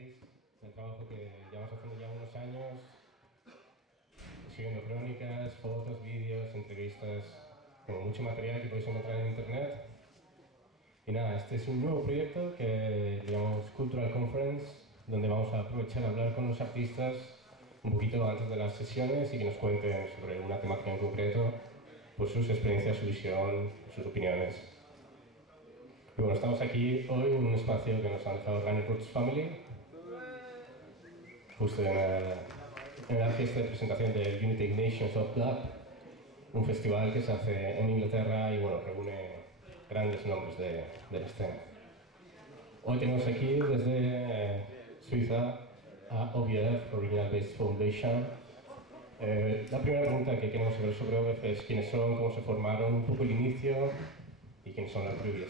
conocéis, el trabajo que llevamos haciendo ya unos años, escribiendo crónicas, fotos, vídeos, entrevistas, con mucho material que podéis encontrar en internet. Y nada, este es un nuevo proyecto que llamamos Cultural Conference, donde vamos a aprovechar a hablar con los artistas un poquito antes de las sesiones y que nos cuenten sobre una temática en concreto, pues sus experiencias, su visión, sus opiniones. Y bueno, estamos aquí hoy en un espacio que nos han dejado Running Roots Family, justo en la fiesta de presentación del United Nations of Club, un festival que se hace en Inglaterra y bueno, reúne grandes nombres de la escena. Hoy tenemos aquí desde Suiza a O.B.F, Original Based Foundation. La primera pregunta que queremos saber sobre O.B.F es quiénes son, cómo se formaron, un poco el inicio y quiénes son las previas.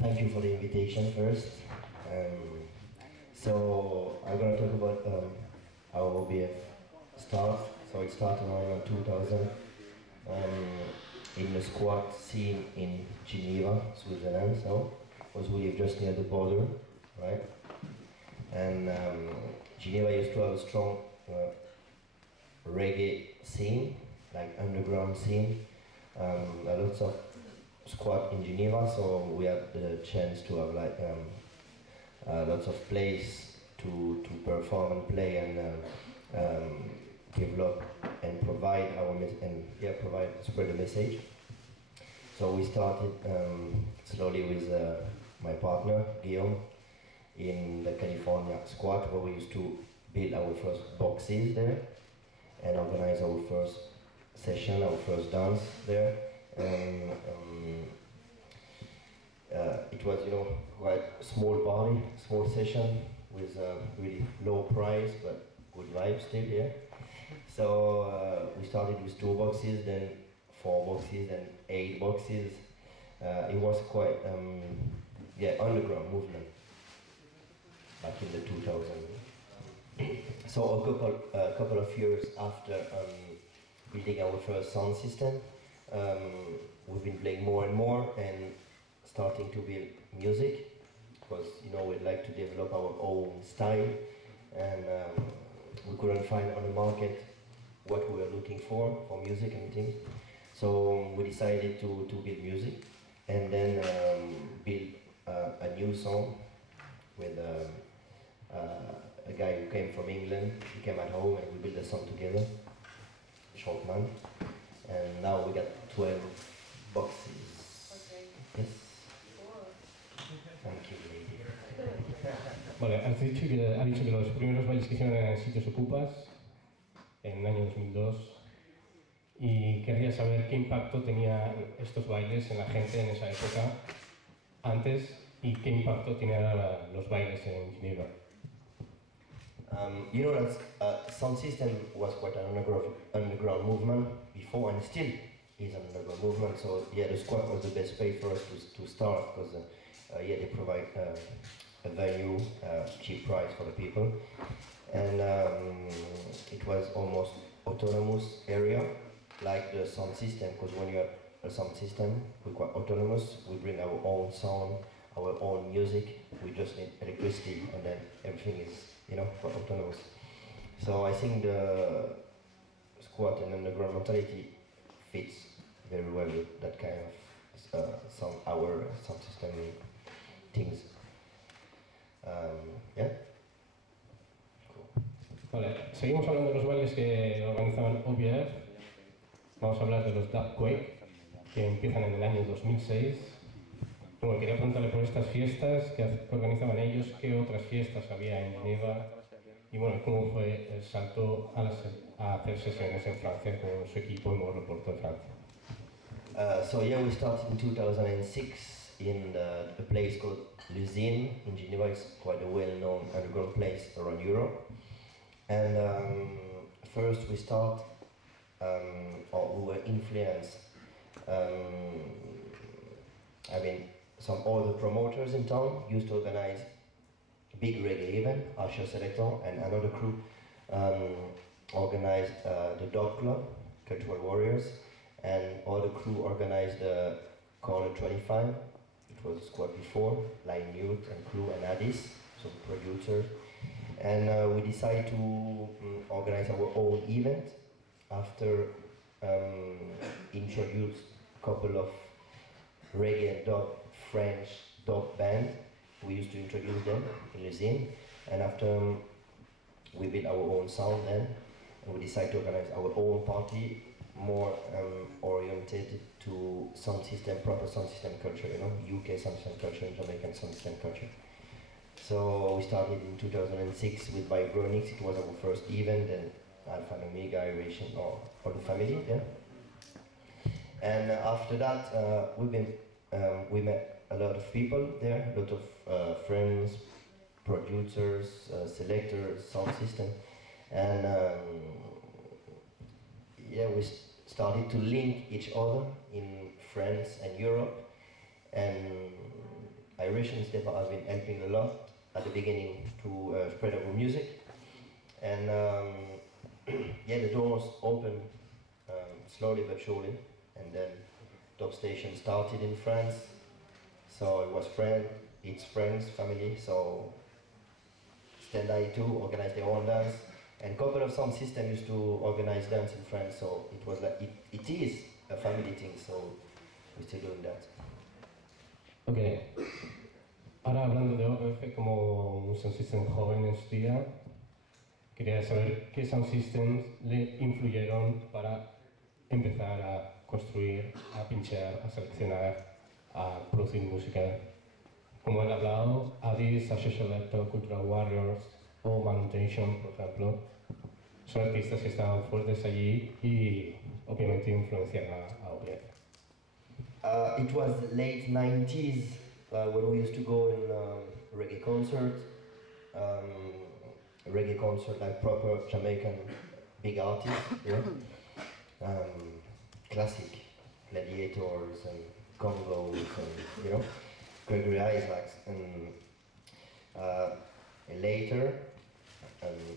Thank you for the invitation first. So I'm going to talk about how O.B.F started. So it started around 2000 in the squat scene in Geneva, Switzerland. So it was really just near the border, right? And Geneva used to have a strong reggae scene, like underground scene. Lots of squat in Geneva, so we had the chance to have like lots of place to perform and play and develop and provide spread the message. So we started slowly with my partner Guillaume in the California squat, where we used to build our first boxes there and organize our first session, our first dance there. It was, quite a small party, small session with really low price but good vibes still, yeah. So we started with 2 boxes, then 4 boxes, then 8 boxes. It was quite, underground movement back in the 2000s. So a couple of years after building our first sound system, we've been playing more and more and starting to build music, because we'd like to develop our own style, and we couldn't find on the market what we were looking for music and things. So we decided to build music and then build a new song with a guy who came from England. He came at home and we built a song together, Short Man. And now we got 12 boxes. Okay. Yes. Cool. Thank you, lady. Vale, ha dicho que los primeros bailes que hicieron eran en sitios ocupas, en el año 2002, y querría saber qué impacto tenían estos bailes en la gente en esa época, antes, y qué impacto tienen ahora los bailes en Geneva. That sound system was quite an underground movement before, and still is an underground movement. So the squat was the best place for us to start, because they provide a venue, cheap price for the people, and it was almost autonomous area, like the sound system. Because when you have a sound system, we're quite autonomous. We bring our own sound, our own music. We just need electricity, and then everything is quite autonomous. So I think the squat and underground mentality fits very well with that kind of our sound system things. Cool. Vale, seguimos hablando de los bailes que organizaban O.B.F. Vamos a hablar de los Dub Quake, que empiezan en el año 2006. Bueno, quería preguntarle por estas fiestas que organizaban ellos, qué otras fiestas había en Geneva y bueno, cómo fue el salto a hacer sesiones en Francia con su equipo y moverlo por toda Francia. We started in 2006 in a place called L'Usine in Geneva. It's quite a well-known underground place around Europe. And first we were influenced. Some other promoters in town used to organize big reggae event, Usher Selector, and another crew organized the Dog Club, Cultural Warriors, and other crew organized the Corner 25, it was a squad before, like Newt and Crew and Addis, some producers. And we decided to organize our own event after introduce a couple of reggae and dub, French dub band. We used to introduce them in Luzin, and after we built our own sound then, and we decided to organize our own party, more oriented to sound system, proper sound system culture, you know, UK sound system culture and Jamaican sound system culture. So we started in 2006 with Vibronics. It was our first event, and Alpha and Omega, Iration, or the family, yeah. And after that, we met a lot of people there, a lot of friends, producers, selectors, sound system, and yeah, we started to link each other in France and Europe, and Iration Step has been helping a lot at the beginning to spread our music, and yeah, the doors opened slowly but surely, and then Dub Station started in France, so it was its friends, family, so Stendhal too organized their own dance, and a couple of sound systems used to organize dance in France, so it was like, it is a family thing, so we're still doing that. Ok, ahora hablando de O.B.F como un sound system joven en su día, quería saber qué sound systems le influyeron para empezar a construir, a pinchear, a seleccionar, a producir música. Como él ha hablado, Addis, Social Electro, Cultural Warriors o Manutention, por ejemplo, son artistas que estaban fuertes allí y obviamente influenciaron a O.B.F. It was late 90s when we used to go in reggae concert, like proper Jamaican big artists, yeah. Classic Gladiators and Congos and, you know, Gregory Isaacs, and later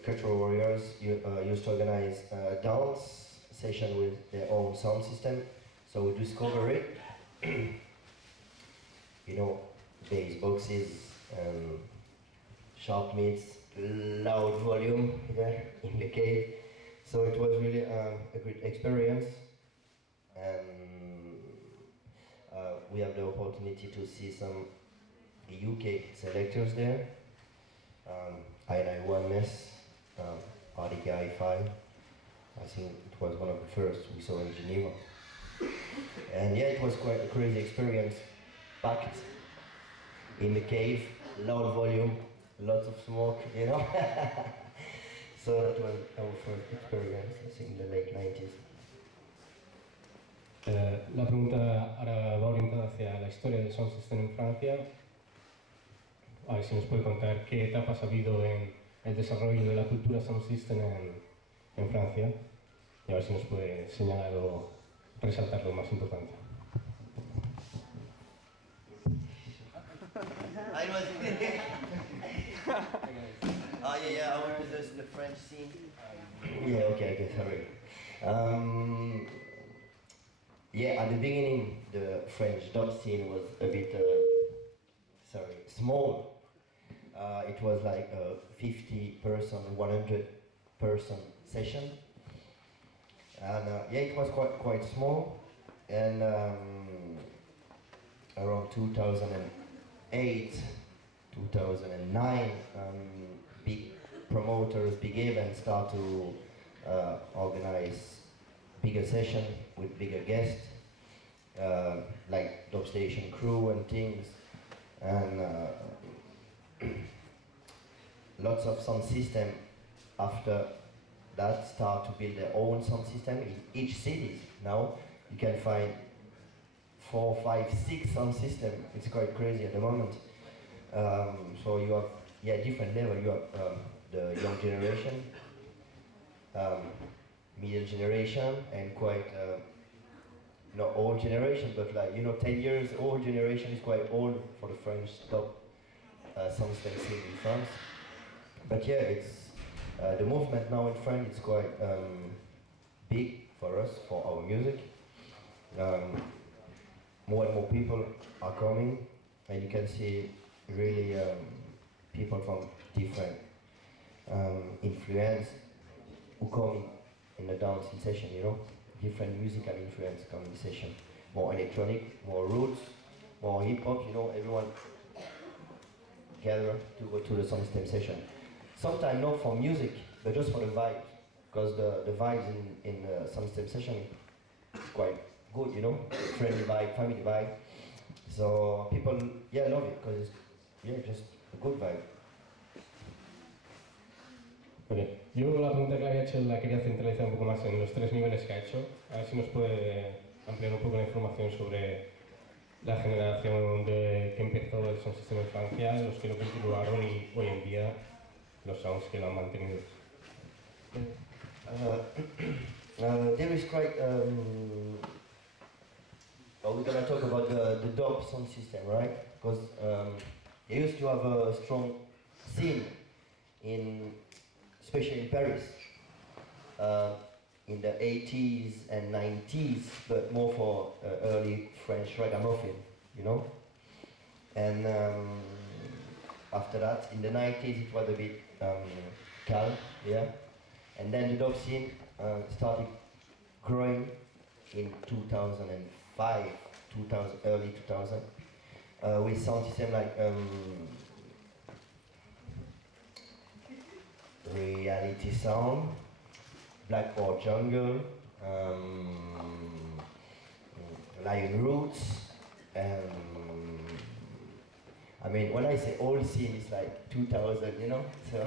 Cultural Warriors used to organize a dance session with their own sound system, so we discovered it. You know, bass boxes, sharp mids, loud volume there in the cave. So it was really a great experience, and we have the opportunity to see some UK selectors there. I91S, RDK I5. I think it was one of the first we saw in Geneva. And yeah, it was quite a crazy experience. Packed in the cave, loud volume, lots of smoke, you know. So that was our first experience, I think, in the late 90s. La pregunta ahora va orientada hacia la historia del sound system en Francia. A ver si nos puede contar qué etapas ha habido en el desarrollo de la cultura sound system en Francia, y a ver si nos puede señalar o resaltar lo más importante. Oh yeah, I want to do the French scene. Yeah, okay, sorry. Yeah, at the beginning, the French dub scene was a bit, small. It was like a 50-person, 100-person session. And yeah, it was quite small. And around 2008, 2009, big promoters, big events start to organize bigger session with bigger guests, like Dub Station Crew and things, and lots of sound system after that start to build their own sound system in each city. Now you can find 4, 5, 6 sound system. It's quite crazy at the moment. So you have different level. You have the young generation, middle generation, and quite not old generation, but like 10 years old generation is quite old for the French top sound system scene in France. But yeah, it's the movement now in France. It's quite big for us, for our music. More and more people are coming, and you can see really people from different influence who come in the dancing session, you know, different musical influence come in the session. More electronic, more roots, more hip hop, you know, everyone gather to go to the sound system session. Sometimes not for music, but just for the vibe, because the vibes in the sound system session is quite good, you know, friendly vibe, family vibe. So people, yeah, love it, because it's, yeah, just a good vibe. Okay. Yo la pregunta que había hecho la quería centralizar un poco más en los tres niveles que ha hecho. A ver si nos puede ampliar un poco la información sobre la generación que empezó el sound system en Francia, los que lo continuaron y hoy en día los sounds que lo han mantenido. There is quite. We're gonna talk about the dub sound system, right? Because they used to have a strong scene especially in Paris, in the 80s and 90s, but more for early French ragamuffin, you know? And after that, in the 90s, it was a bit calm, yeah? And then the dub scene started growing in 2005, early 2000, with sound system like Reality Sound, Blackboard Jungle, Lion Roots, I mean, when I say old scene, it's like 2000, you know? So,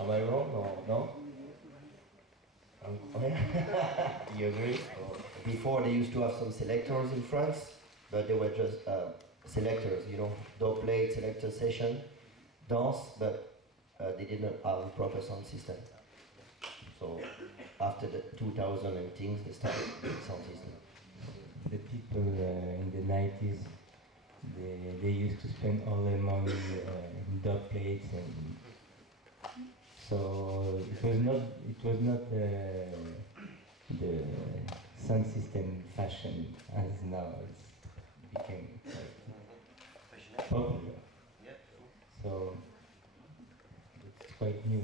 am I wrong or no? You agree? Before they used to have some selectors in France, but they were just selectors, you know, dub plate, selector session, dance, but they didn't have a proper sound system. So after the 2000 and things, they started with sound system. The people in the 90s, they used to spend all their money in dub plates, and so it was not the sound system fashion as now. It became popular. So it's quite new.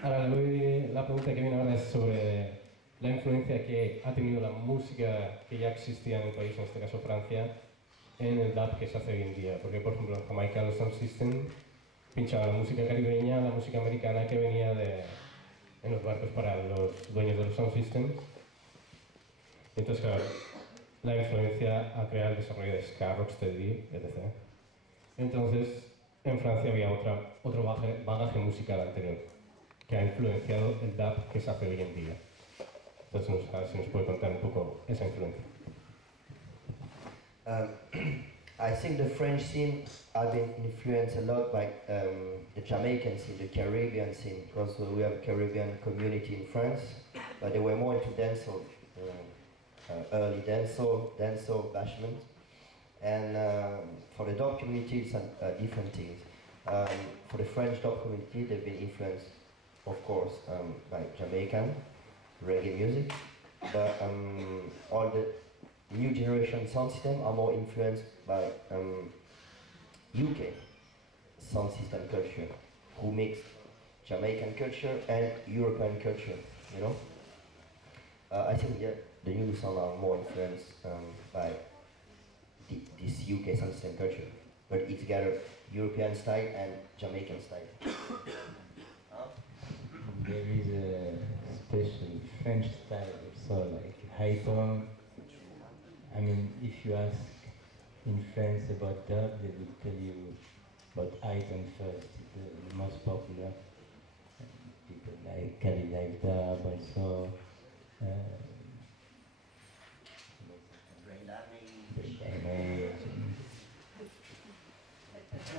Ahora la pregunta que viene ahora es sobre la influencia que ha tenido la música que ya existía en el país, en este caso Francia, en el dub que se hace hoy en día. Porque, por ejemplo, en Jamaica los sound system pinchaban la música caribeña, la música americana que venía en los barcos para los dueños de los sound systems. Entonces, claro, la influencia ha creado el desarrollo de ska, rocksteady, etc. Entonces, en Francia había otro bagaje musical anterior que ha influenciado el dub que se hace hoy en día. Entonces, a ver si nos puede contar un poco esa influencia. I think the French scene has been influenced a lot by the Jamaican scene, the Caribbean scene, because we have a Caribbean community in France, but they were more into dancehall, early dancehall, bashment. And for the dub community, it's different things. For the French dub community, they've been influenced, of course, by Jamaican reggae music, but all the new generation sound system are more influenced by UK sound system culture, who mix Jamaican culture and European culture, you know? I think the new sound are more influenced by this UK sound system culture, but it's together European style and Jamaican style. There is a special French style also, like high tone. I mean, if you ask in France about dub, they will tell you about high tone first, the most popular. People like Cali Live Dub also.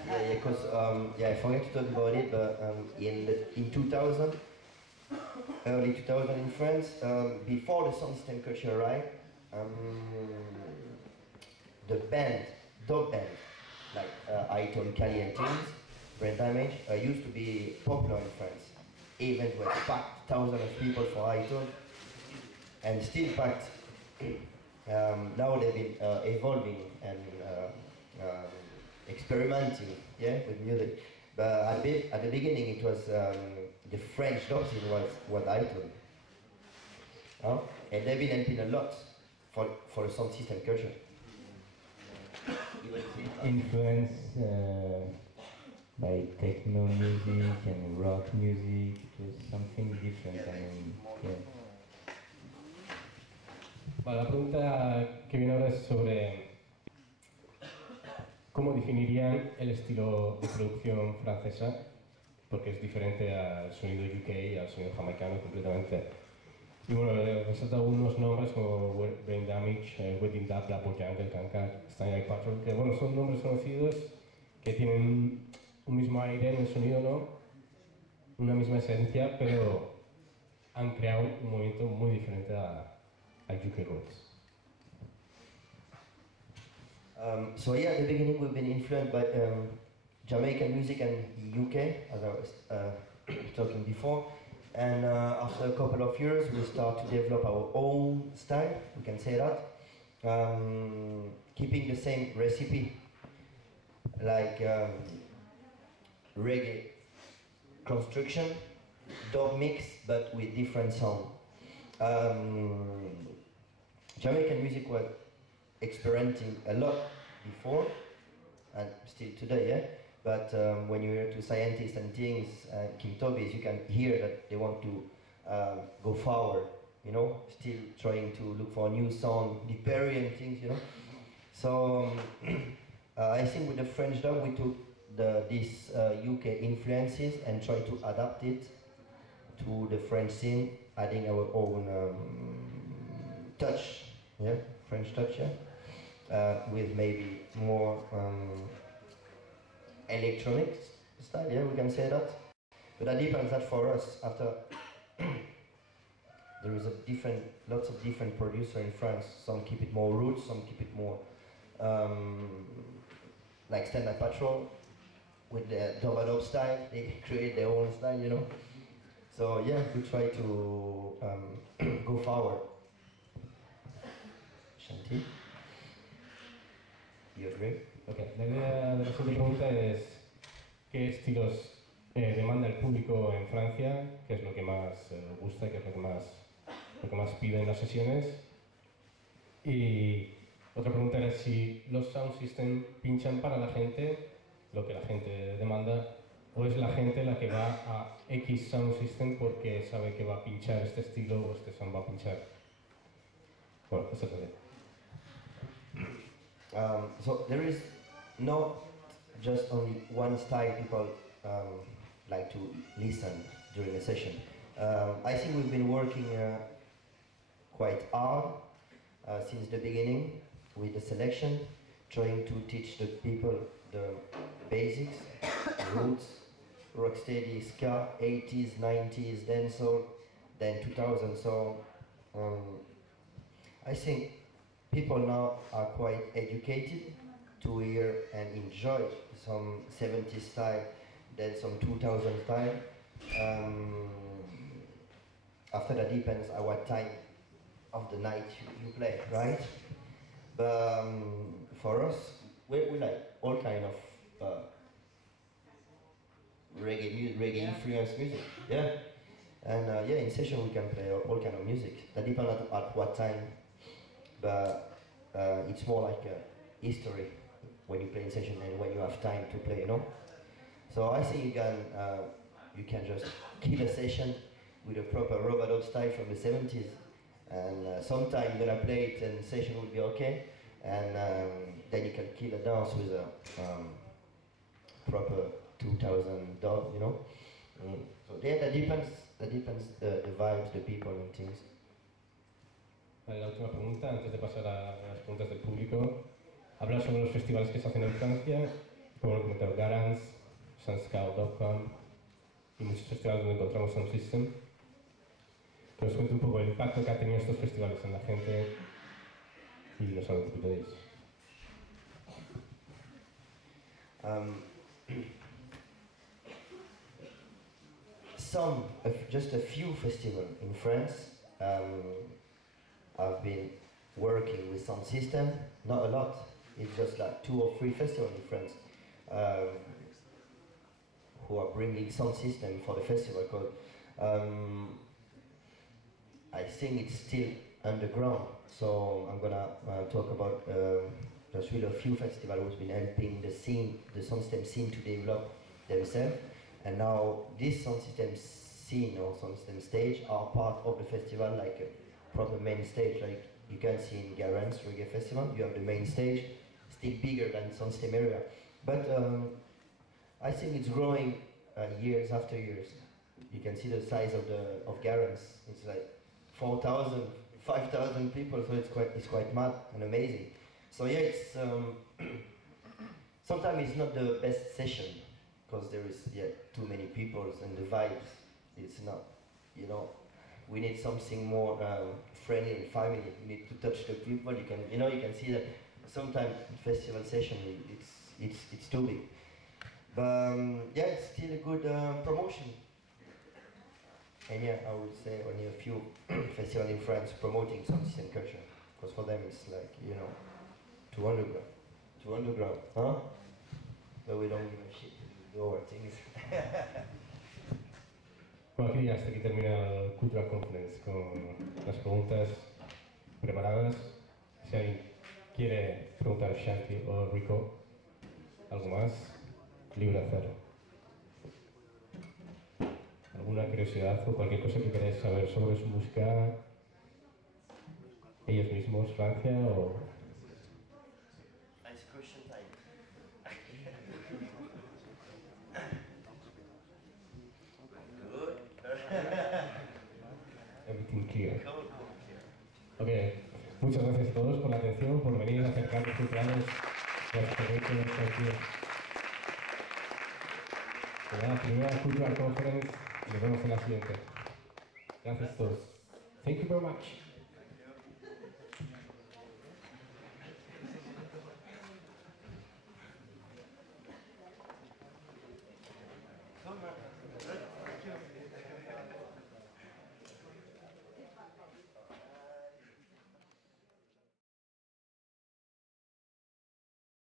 Yeah, because I forgot to talk about it, but in 2000, early 2000 in France, before the sound system culture arrived, the dub band, like Ital, Cali and things, Brain Damage, used to be popular in France. Events were packed, thousands of people for Ital. and still packed. Now they've been evolving and experimenting, yeah, with music. But at the beginning, it was the French dub scene was what Ital. And they've been helping a lot for the sound system culture. Influence by techno music and rock music, it was something different. I mean, yeah. Vale, la pregunta que viene ahora es sobre cómo definirían el estilo de producción francesa, porque es diferente al sonido UK y al sonido jamaicano completamente. Y bueno, les he dado unos nombres como Brain Damage, Wedding Dub, Blackboard Jungle, Kanka, Steinway Patrol, que bueno, son nombres conocidos que tienen un mismo aire en el sonido, ¿no? Una misma esencia, pero han creado un movimiento muy diferente al UK Roots. So yeah, at the beginning we've been influenced by Jamaican music and UK, as I was talking before. And after a couple of years, we start to develop our own style, we can say that, keeping the same recipe, like reggae construction, dub mix, but with different sound. Jamaican music was experimenting a lot before, and still today, yeah? But when you hear to scientists and things, King Toby's, you can hear that they want to go forward, you know, still trying to look for a new sound, the Perry and things, you know. So I think with the French dub, we took these UK influences and tried to adapt it to the French scene, adding our own touch, yeah, French touch, yeah, with maybe more electronic style, yeah, we can say that. But that depends that for us, after there is lots of different producers in France. Some keep it more roots, some keep it more like Standard Patrol with the dub style. They create their own style, you know. So yeah, we try to go forward. Shanti, you agree? Okay. La idea de la siguiente pregunta es ¿qué estilos demanda el público en Francia? ¿Qué es lo que más gusta? ¿Qué es lo que más pide en las sesiones? Y otra pregunta era si los sound system pinchan para la gente, lo que la gente demanda, o es la gente la que va a X sound system porque sabe que va a pinchar este estilo o este sound va a pinchar. Bueno, eso es todo. So there is not just only one style people like to listen during a session. I think we've been working quite hard since the beginning with the selection, trying to teach the people the basics, roots, rocksteady, ska, 80s, 90s, dancehall, then 2000. So I think people now are quite educated to hear and enjoy some 70s style, then some 2000 style. After that depends on what time of the night you play, right? But for us, we like all kind of reggae influenced music, yeah. And yeah, in session we can play all kind of music. That depends at what time, but it's more like a history when you play in session and when you have time to play, you know. So I think you can just kill a session with a proper robot style from the 70s, and sometime you're gonna play it and session will be okay, and then you can kill a dance with a proper 2000 dub, you know. So yeah, that depends the vibes, the people and things. Vale, la última pregunta, antes de pasar a las preguntas del público. Hablar sobre los festivales que se hacen en Francia, como lo comentaba Garance, Sunscout.com y muchos festivales donde encontramos Sound System. Que os cuente un poco el impacto que ha tenido estos festivales en la gente y los algo que podéis. Just a few festivals in France I've been working with sound system, not a lot. It's just like 2 or 3 festivals in France who are bringing sound system for the festival. Cause I think it's still underground. So I'm gonna talk about just really a few festivals who's been helping the scene, the sound system scene, to develop themselves. And now this sound system scene or sound system stage are part of the festival, like a proper main stage, like you can see in Garance Reggae Festival. You have the main stage, still bigger than sound system area. But I think it's growing years after years. You can see the size of Garance. It's like 4,000, 5,000 people, so it's quite mad and amazing. So yeah, it's sometimes it's not the best session because there is too many people and the vibes. It's not, you know. We need something more friendly and family. You need to touch the people. You can see that sometimes festival session it's too big. But yeah, it's still a good promotion. And yeah, I would say only a few festivals in France promoting sound system culture. Because for them it's like, you know, too underground, huh? But we don't give a shit, we do our things. Bueno, aquí hasta aquí termina el Cultural Conference con las preguntas preparadas. Si alguien quiere preguntar a Shanti o Rico algo más, libre a hacerlo. ¿Alguna curiosidad o cualquier cosa que queráis saber sobre su música, ellos mismos, Francia o...? Ice question time. Good. Everything clear. Ok, muchas gracias a todos por la atención, por venir a acercarnos culturales. Gracias por venir con nosotros. La primera Cultural Conference, nos vemos en la siguiente. Gracias a todos. Thank you very much. Thank you.